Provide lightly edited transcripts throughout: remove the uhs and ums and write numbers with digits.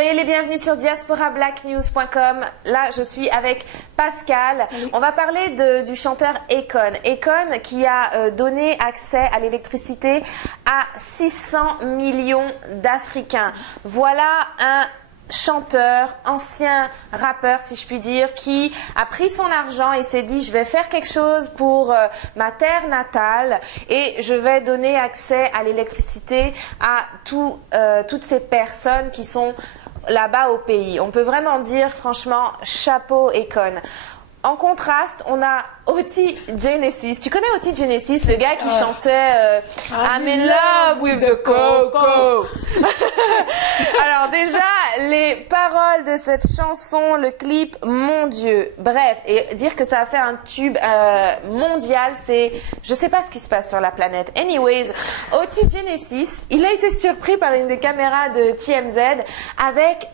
Soyez les bienvenus sur diasporablacknews.com. Là, je suis avec Pascal. Oui. On va parler du chanteur Akon. Akon qui a donné accès à l'électricité à 600 millions d'Africains. Voilà un chanteur, ancien rappeur si je puis dire, qui a pris son argent et s'est dit je vais faire quelque chose pour ma terre natale et je vais donner accès à l'électricité à toutes ces personnes qui sont là-bas au pays. On peut vraiment dire franchement chapeau Akon. En contraste, on a Oti Genesis. Tu connais Oti Genesis, le gars qui chantait I'm in love with the coco. Alors déjà, les paroles de cette chanson, le clip, mon Dieu. Bref, et dire que ça a fait un tube mondial, c'est... Je sais pas ce qui se passe sur la planète. Anyways, Oti Genesis, il a été surpris par une des caméras de TMZ avec,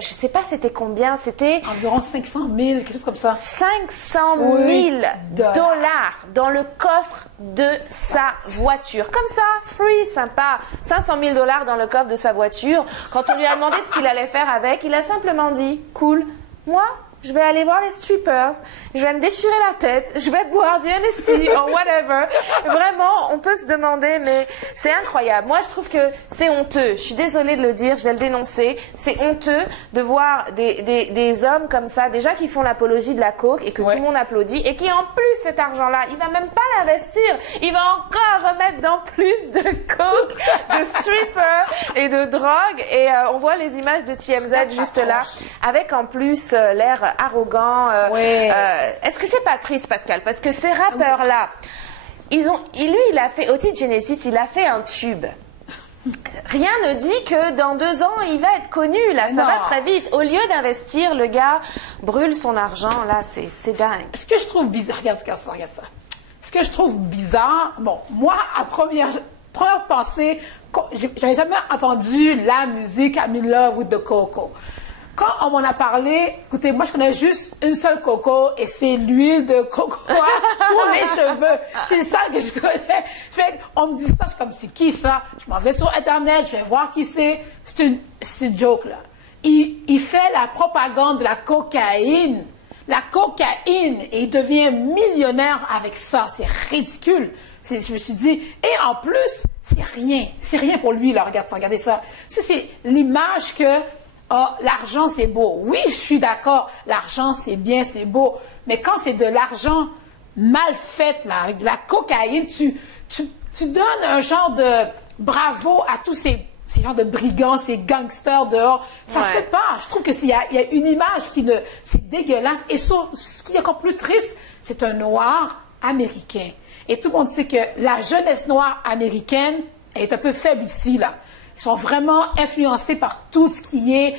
je sais pas c'était combien, c'était... Environ 500 000, quelque chose comme ça. 500 000 dollars dans le coffre de sa voiture. Comme ça, free, sympa. 500 000 dollars dans le coffre de sa voiture. Quand on lui a demandé ce qu'il allait faire avec, il a simplement dit, cool, moi, je vais aller voir les strippers, je vais me déchirer la tête, je vais boire du Hennessy ou whatever. Vraiment, on peut se demander, mais c'est incroyable. Moi, je trouve que c'est honteux. Je suis désolée de le dire, je vais le dénoncer. C'est honteux de voir des hommes comme ça, déjà qui font l'apologie de la coke et que tout le monde applaudit, et qui en plus, cet argent-là, il va même pas l'investir. Il va encore remettre dans plus de coke, de strippers et de drogue. Et on voit les images de TMZ juste là, avec en plus l'air arrogant. Est-ce que c'est pas triste, Pascal? Parce que ces rappeurs-là, il a fait, Oti Genesis, il a fait un tube. Rien ne dit que dans 2 ans, il va être connu. Là, ça va très vite. Au lieu d'investir, le gars brûle son argent. Là, c'est dingue. Ce que je trouve bizarre, regarde ça. Ce que je trouve bizarre, bon, moi, à première pensée, j'avais jamais entendu la musique I'm in love with the coco. Quand on m'en a parlé, écoutez, moi je connais juste une seule coco et c'est l'huile de coco pour les cheveux. C'est ça que je connais. On me dit ça, je suis comme, c'est qui ça? Je m'en vais sur Internet, je vais voir qui c'est. C'est une joke là. Il fait la propagande de la cocaïne. La cocaïne et il devient millionnaire avec ça. C'est ridicule. Je me suis dit, et en plus, c'est rien pour lui là. Regardez ça. C'est l'image que l'argent, c'est beau. Oui, je suis d'accord. L'argent, c'est bien, c'est beau. Mais quand c'est de l'argent mal fait, là, avec de la cocaïne, tu donnes un genre de bravo à tous ces genres de brigands, ces gangsters dehors. Ça se fait pas. Je trouve que il y a une image c'est dégueulasse. Et ce qui est encore plus triste, c'est un noir américain. Et tout le monde sait que la jeunesse noire américaine est un peu faible ici, là. Ils sont vraiment influencés par tout ce qui est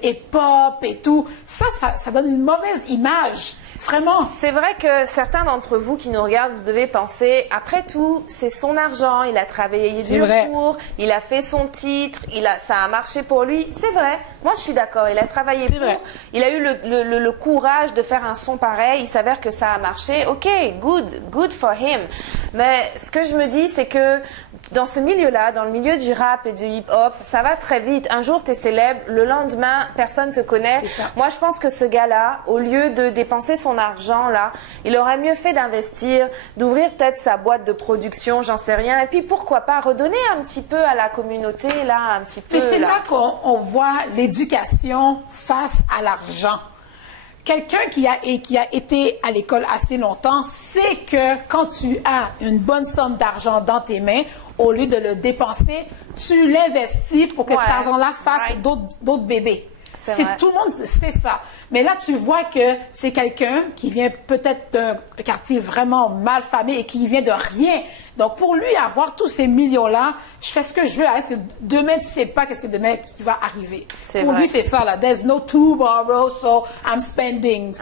hip-hop et tout. Ça donne une mauvaise image. Vraiment. C'est vrai que certains d'entre vous qui nous regardent, vous devez penser, après tout, c'est son argent, il a travaillé dur pour, il a fait son titre, ça a marché pour lui. C'est vrai. Moi, je suis d'accord. Il a travaillé pour, il a eu le courage de faire un son pareil. Il s'avère que ça a marché. Ok, good for him. Mais ce que je me dis, c'est que dans ce milieu-là, dans le milieu du rap et du hip-hop, ça va très vite. Un jour, tu es célèbre, le lendemain, personne te connaît. Moi, je pense que ce gars-là, au lieu de dépenser son argent, là, il aurait mieux fait d'investir, d'ouvrir peut-être sa boîte de production, j'en sais rien. Et puis, pourquoi pas redonner un petit peu à la communauté, là, un petit peu. Et c'est là qu'on voit l'éducation face à l'argent. Quelqu'un qui a été à l'école assez longtemps sait que quand tu as une bonne somme d'argent dans tes mains, au lieu de le dépenser, tu l'investis pour que cet argent-là fasse d'autres bébés. Tout le monde sait ça. Mais là, tu vois que c'est quelqu'un qui vient peut-être d'un quartier vraiment mal famé et qui vient de rien. Donc, pour lui, avoir tous ces millions-là, je fais ce que je veux. Est-ce que demain, tu ne sais pas qu'est-ce que demain qui va arriver? Pour lui, c'est ça, là. There's no tomorrow, so I'm spending.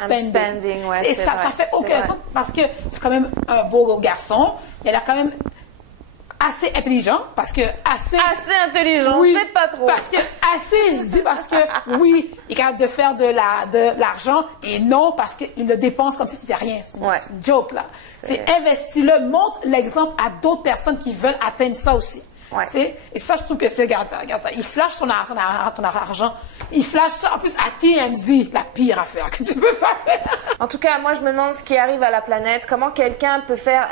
Et ça fait aucun sens parce que c'est quand même un beau garçon. Il a l'air quand même assez intelligent, parce que assez intelligent, c'est pas trop. Parce que je dis parce que oui, il est capable de faire de l'argent et non parce qu'il le dépense comme si c'était rien. C'est une joke là. C'est investis-le, montre l'exemple à d'autres personnes qui veulent atteindre ça aussi. Ouais. Et ça, je trouve que c'est, regarde ça. Il flash ton argent. Il flash ça, en plus, à TMZ, la pire affaire que tu peux pas faire. En tout cas, moi, je me demande ce qui arrive à la planète. Comment quelqu'un peut faire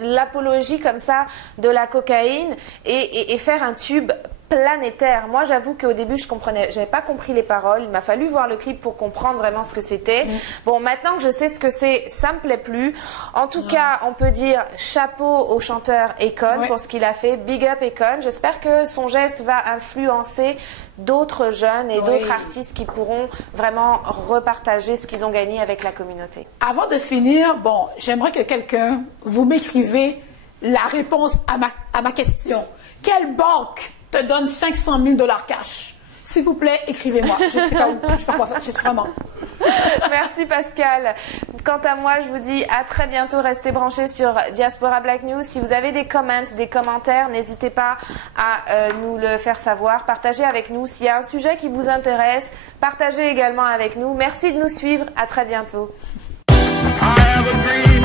l'apologie comme ça de la cocaïne et faire un tube planétaire. Moi, j'avoue qu'au début, j'avais pas compris les paroles. Il m'a fallu voir le clip pour comprendre vraiment ce que c'était. Bon, maintenant que je sais ce que c'est, ça me plaît plus. En tout cas, on peut dire chapeau au chanteur Akon pour ce qu'il a fait. Big up Akon. J'espère que son geste va influencer d'autres jeunes et d'autres artistes qui pourront vraiment repartager ce qu'ils ont gagné avec la communauté. Avant de finir, bon, j'aimerais que quelqu'un vous m'écrivez la réponse à ma question. Quelle banque te donne 500 000 $ cash? S'il vous plaît, écrivez-moi. Je sais pas où, je sais pas quoi faire. Je sais vraiment. Merci Pascal. Quant à moi, je vous dis à très bientôt. Restez branchés sur Diaspora Black News. Si vous avez des commentaires, n'hésitez pas à nous le faire savoir. Partagez avec nous. S'il y a un sujet qui vous intéresse, partagez également avec nous. Merci de nous suivre. À très bientôt. I have a dream.